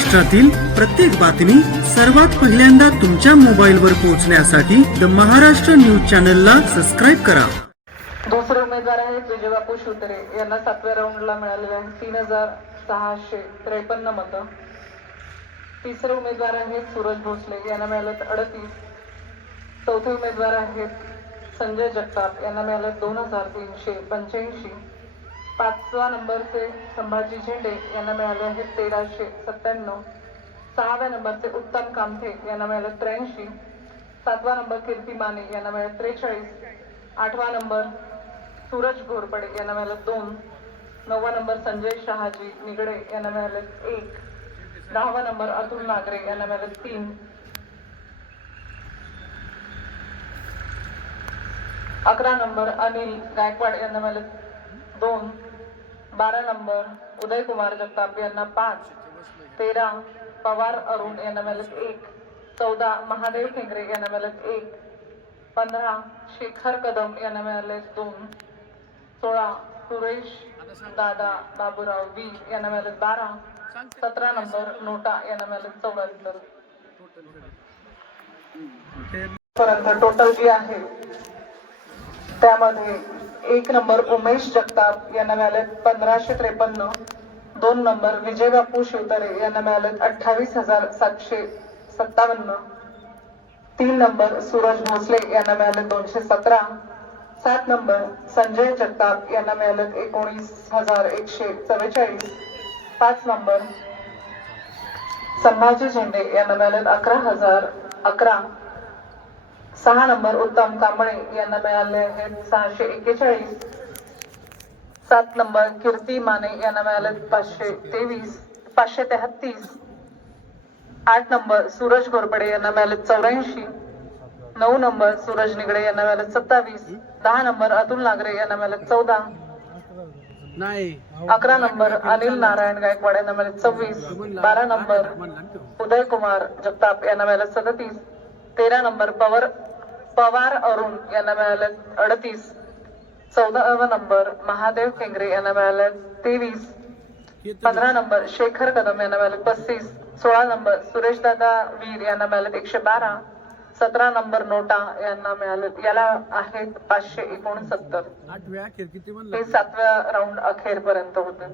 महाराष्ट्रातील प्रत्येक बातमी सर्वात पहिल्यांदा तुमच्या मोबाईलवर पोहोचण्यासाठी द महाराष्ट्र न्यूज चॅनलला सबस्क्राईब करा. दुसरे उमेदवार आहेत विजय बापू यांना सातव्या राऊंडला मिळालेले आहेत तीन हजार सहाशे त्रेपन्न मतं. तिसरे उमेदवार आहेत सूरज भोसले. यांना मिळालं अडतीस. चौथे उमेदवार आहेत संजय जगताप. यांना मिळालं दोन हजार तीनशे पंच्याऐंशी. पाचवा नंबरचे संभाजी झेंडे यांना मिळाले आहेत तेराशे सत्त्याण्णव. सहाव्या नंबरचे उत्तम कामथे यांना मिळालं त्र्याऐंशी. सातवा नंबर कीर्ती माने यांना मिळालं त्रेचाळीस. आठवा नंबर सूरज घोरपडे यांना मिळालं दोन. नववा नंबर संजय शहाजी निगडे यांना मिळालं एक. दहावा नंबर अतुल नागरे यांना मिळालं तीन. अकरा नंबर अनिल गायकवाड यांना मिळालं दोन. बारा नंबर उदय कुमार जगताप यांना पाच तेरा पवार अरुण यांना मिळालं एक चौदा महादेव ठेंगरे यांना मिळालं एक पंधरा शेखर कदम यांना मिळाले दोन सोळा सुरेश दादा बाबूराव वी यांना मिळाले बारा सतरा नंबर नोटा यांना मिळाले चौदा पर्यंत टोटल जी आहे त्यामध्ये एक नंबर उमेश जगताप यांना मिळाले पंधराशे त्रेपन्न. दोन नंबर विजय बापू शिवतरे यांना मिळाले अठ्ठावीस हजार सातशे सत्तावन्न. तीन नंबर सूरज भोसले यांना मिळाले दोनशे सतरा. सात नंबर संजय जगताप यांना मिळाले एकोणीस हजार एकशे चव्वेचाळीस. पाच नंबर संभाजी झेंडे यांना मिळाले अकरा हजार अकरा. सहा नंबर उत्तम कांबळे यांना मिळाले आहेत सहाशे एक्केचाळीस. सात नंबर कीर्ती माने यांना मिळाले पाचशे तेवीस पाचशे तेहतीस. आठ नंबर सूरज घोरपडे यांना मिळाले चौऱ्याऐंशी. नऊ नंबर सूरज निगडे यांना मिळाले सत्तावीस. दहा नंबर अतुल नागरे यांना मिळाले चौदा. नाही. अकरा नंबर अनिल नारायण गायकवाड यांना मिळाले सव्वीस. बारा नंबर उदय कुमार जगताप यांना मिळाले सदतीस. तेरा नंबर पवार पवार अरुण यांना मिळाले अडतीस. चौदावा नंबर महादेव केंगरे यांना मिळाले तेवीस. पंधरा नंबर शेखर कदम यांना मिळाले पस्तीस. सोळा नंबर सुरेश दादा वीर यांना मिळाले एकशे बारा. सतरा नंबर नोटा यांना मिळाले याला आहेत पाचशे एकोणसत्तर. हे सातव्या राऊंड अखेर पर्यंत होते.